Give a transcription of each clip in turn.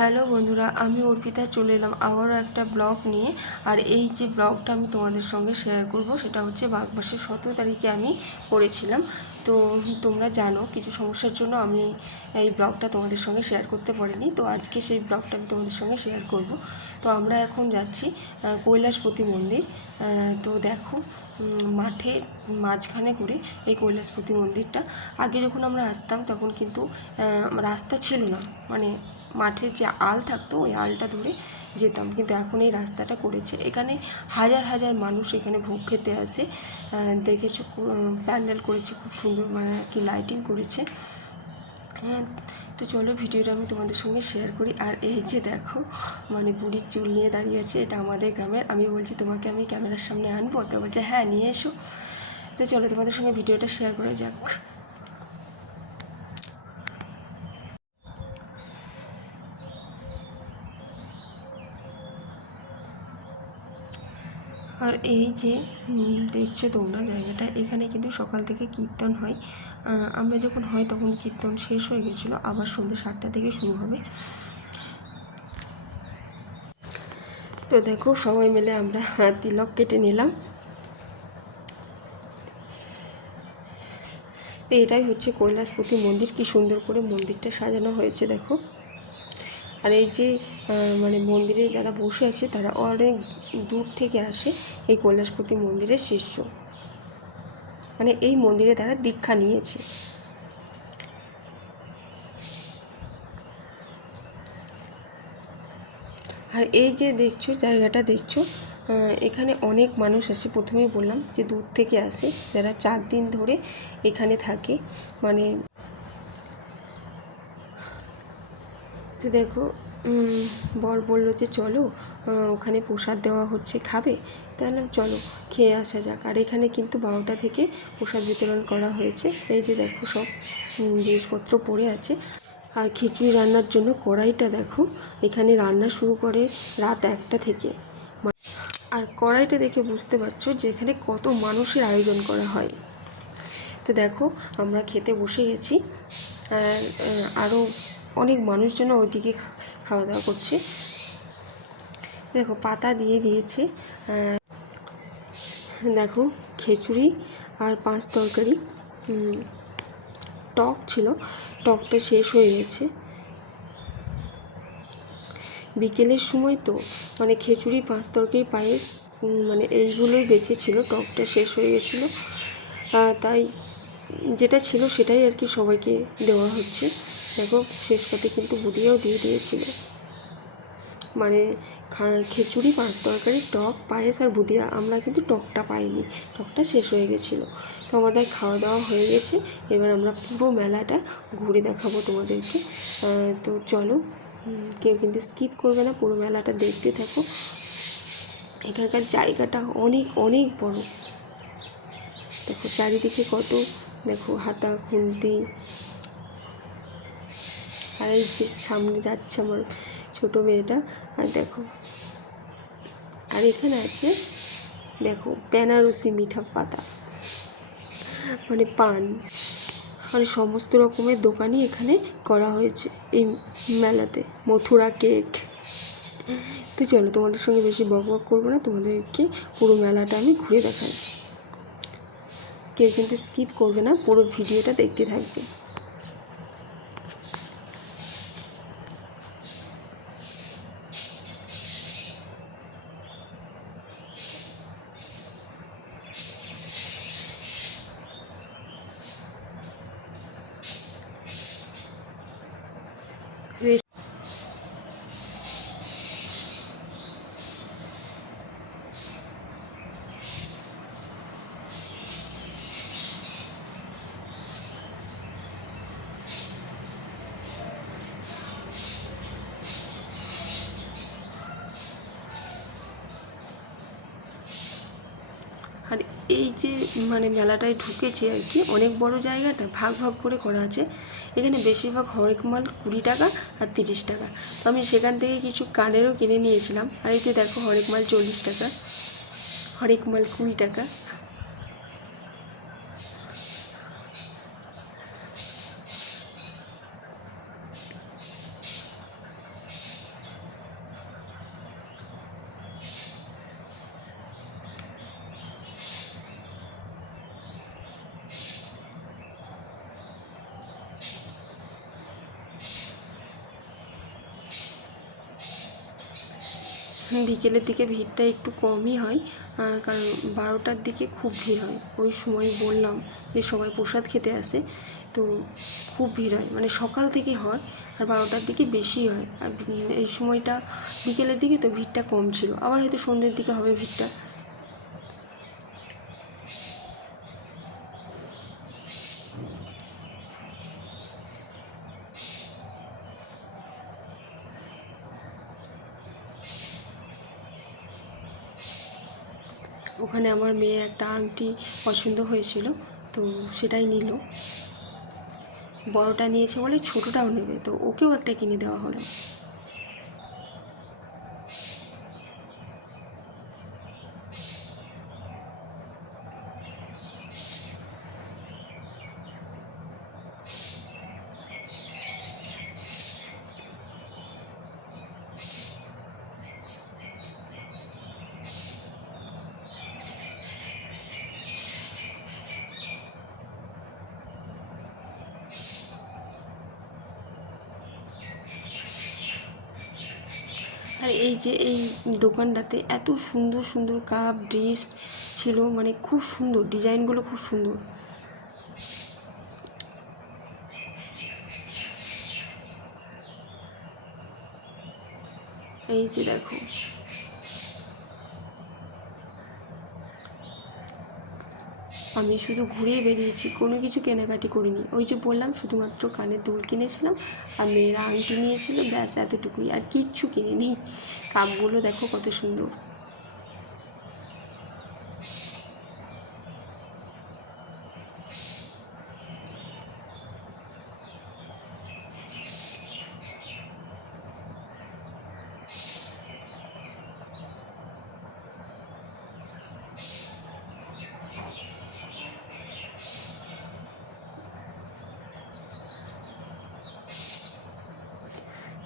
Hello বন্ধুরা, আমি অর্পিতা চলে এলাম আবারও একটা ব্লগ নিয়ে। আর এই যে ব্লগটা আমি তোমাদের সঙ্গে শেয়ার করব সেটা হচ্ছে মাঘ মাসের 17 তারিখে আমি করেছিলাম। তো তোমরা জানো কিছু সমস্যার জন্য আমি এই ব্লগটা তোমাদের সঙ্গে শেয়ার করতে পারিনি। তো আজকে সেই ব্লগটা আমি তোমাদের সঙ্গে শেয়ার করব। তো আমরা এখন যাচ্ছি কৈলাসপতি মন্দির। তো দেখো মাঠের মাঝখানে করে এই কৈলাসপতি মন্দিরটা। আগে যখন আমরা আসতাম তখন কিন্তু রাস্তা ছিল না, মানে মাঠের যে আল থাকতো ওই আলটা ধরে যেতাম, কিন্তু এখন এই রাস্তাটা করেছে। এখানে হাজার হাজার মানুষ এখানে ভোগ খেতে আসে। দেখেছো প্যান্ডেল করেছে খুব সুন্দর, মানে কি লাইটিং করেছে। হ্যাঁ, তো চলো ভিডিওটা আমি তোমাদের সঙ্গে শেয়ার করি। আর এই যে দেখো মানে বুড়ির চুল নিয়ে দাঁড়িয়ে আছে, এটা আমাদের গ্রামের। আমি বলছি তোমাকে আমি ক্যামেরার সামনে আনবো, তো বলছে হ্যাঁ নিয়ে এসো। তো চলো তোমাদের সঙ্গে ভিডিওটা শেয়ার করা যাক। আর এই যে দেখছো তোমরা জায়গাটা, এখানে কিন্তু সকাল থেকে কীর্তন হয়। আমরা যখন হয় তখন কীর্তন শেষ হয়ে গেছিলো, আবার সন্ধ্যে 7টা থেকে শুরু হবে। তো দেখো সবাই মিলে আমরা তিলক কেটে নিলাম। তো এটাই হচ্ছে কৈলাসপতি মন্দির, কি সুন্দর করে মন্দিরটা সাজানো হয়েছে দেখো। আর এই যে মানে মন্দিরে যারা বসে আছে তারা অনেক দূর থেকে আসে এই কৈলাসপতি মন্দিরের শিষ্য, মানে এই মন্দিরে তারা দীক্ষা নিয়েছে। আর এই যে দেখছো জায়গাটা দেখছো, এখানে অনেক মানুষ আসে। প্রথমেই বললাম যে দূর থেকে আসে, যারা 4 দিন ধরে এখানে থাকে। মানে তো দেখো বর বললো যে চলো ওখানে প্রসাদ দেওয়া হচ্ছে, খাবে? তাহলে চলো খেয়ে আসা যাক। আর এখানে কিন্তু 12টা থেকে প্রসাদ বিতরণ করা হয়েছে। এই যে দেখো সব জিনিসপত্র পড়ে আছে। আর খিচুড়ি রান্নার জন্য কড়াইটা দেখো, এখানে রান্না শুরু করে রাত 1টা থেকে। আর কড়াইটা দেখে বুঝতে পারছো যে এখানে কত মানুষের আয়োজন করা হয়। তো দেখো আমরা খেতে বসে গেছি। আর আরও অনেক মানুষজন ওইদিকে খাওয়া দাওয়া করছে। দেখো পাতা দিয়ে দিয়েছে। দেখো খিচুড়ি আর 5 তরকারি। টক ছিল, টকটা শেষ হয়ে গেছে বিকেলের সময়। তো মানে খিচুড়ি 5 তরকারি পায়েস মানে এইগুলোই বেঁচে ছিল, টকটা শেষ হয়ে গেছিলো। তাই যেটা ছিল সেটাই আর কি সবাইকে দেওয়া হচ্ছে। দেখো শেষ পাতে কিন্তু বুদিয়াও দিয়ে দিয়েছিল। মানে খিচুড়ি 5 তরকারি টক পায়েস আর বুদিয়া। আমরা কিন্তু টকটা পাইনি, টকটা শেষ হয়ে গেছিলো। তো আমাদের খাওয়া দাওয়া হয়ে গেছে। এবার আমরা পুরো মেলাটা ঘুরে দেখাবো তোমাদেরকে। তো চলো, কেউ কিন্তু স্কিপ করবে না, পুরো মেলাটা দেখতে থাকো। এখানকার জায়গাটা অনেক অনেক বড়। দেখো চারিদিকে কত, দেখো হাতা খুন্তি। আর এই যে সামনে যাচ্ছে আমার ছোটো মেয়েটা। আর দেখো, আর এখানে আছে দেখো বেনারসি মিঠা পাতা, মানে পান। মানে সমস্ত রকমের দোকানই এখানে করা হয়েছে এই মেলাতে। মথুরা কেক। তো চলো তোমাদের সঙ্গে বেশি বক বক করবো না, তোমাদেরকে পুরো মেলাটা আমি ঘুরে দেখাই। কেউ কিন্তু স্কিপ করবে না, পুরো ভিডিওটা দেখতে থাকবে। আর এই যে মানে মেলাটায় ঢুকেছি আর কি, অনেক বড় জায়গাটা ভাগ ভাগ করে করা আছে। এখানে বেশিরভাগ হরেক মাল 20 টাকা আর 30 টাকা। তো আমি সেখান থেকে কিছু কানেরও কিনে নিয়েছিলাম। আর এই যে দেখো হরেক মাল 40 টাকা, হরেক মাল 20 টাকা। বিকেলের দিকে ভিড়টা একটু কমই হয়, কারণ 12টার দিকে খুব ভিড় হয়। ওই সময় বললাম যে সবাই প্রসাদ খেতে আসে, তো খুব ভিড় হয়, মানে সকাল থেকে হয় আর 12টার দিকে বেশি হয়। আর এই সময়টা বিকেলের দিকে তো ভিড়টা কম ছিল, আবার হয়তো সন্ধ্যের দিকে হবে ভিড়টা। ওখানে আমার মেয়ের একটা আংটি পছন্দ হয়েছিল, তো সেটাই নিল। বড়টা নিয়েছে বলে ছোটোটাও নেবে, তো ওকেও একটা কিনে দেওয়া হলো। আর এই যে এই দোকানটাতে এত সুন্দর সুন্দর কাপ ডিশ ছিল, মানে খুব সুন্দর, ডিজাইনগুলো খুব সুন্দর। এই যে দেখো, আমি শুধু ঘুরে বেরিয়েছি, কোনো কিছু কেনাকাটি করিনি। ওই যে বললাম শুধুমাত্র কানের দুল কিনেছিলাম আর মেয়েরা আংটি নিয়েছিল, ব্যাস এতটুকুই, আর কিচ্ছু কিনিনি। কাপগুলো দেখো কত সুন্দর।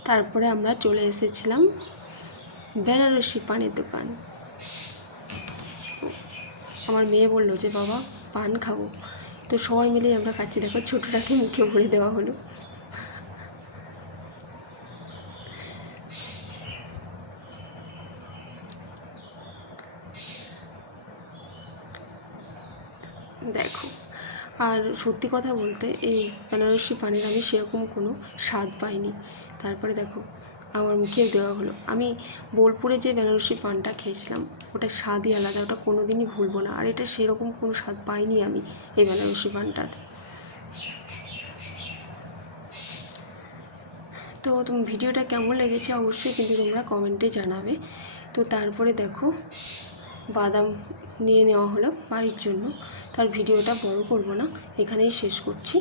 তারপরে আমরা চলে এসেছিলাম বেনারসি পানের দোকান। আমার মেয়ে বললো যে বাবা পান খাবো, তো সবাই মিলে আমরা খাচ্ছি। দেখো ছোটোটাকে মুখে ভরে দেওয়া হলো। দেখো, আর সত্যি কথা বলতে এই বেনারসি পানের আমি সেরকম কোনো স্বাদ পাইনি। তারপরে দেখো আমার মুখেও দেওয়া হলো। আমি বোলপুরে যে বেনারসি পানটা খেয়েছিলাম ওটার স্বাদই আলাদা, ওটা কোনো দিনই ভুলবো না। আর এটা সেরকম কোনো স্বাদ পাইনি আমি এই বেনারসি পানটার। তো ভিডিওটা কেমন লেগেছে অবশ্যই কিন্তু তোমরা কমেন্টে জানাবে। তো তারপরে দেখো বাদাম নিয়ে নেওয়া হলো বাড়ির জন্য। তার ভিডিওটা বড় করব না, এখানেই শেষ করছি।